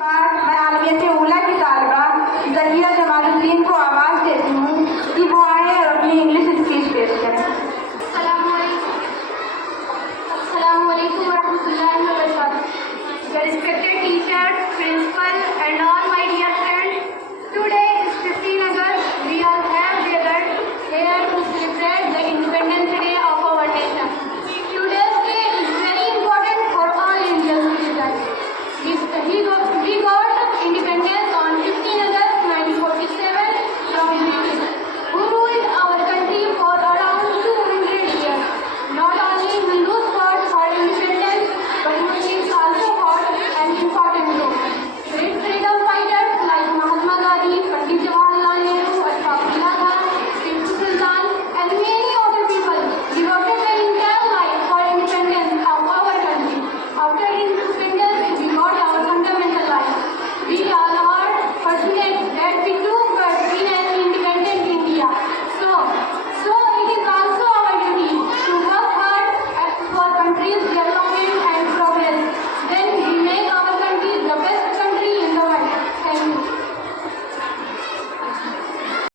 मैं आलमियत ऊला की तालिबा ज़किया जमालुद्दीन को आवाज़ देती हूँ कि वो आए और अपनी इंग्लिश स्पीच पेश करें। Assalamualaikum warahmatullahi wabarakatuh. The respected teachers,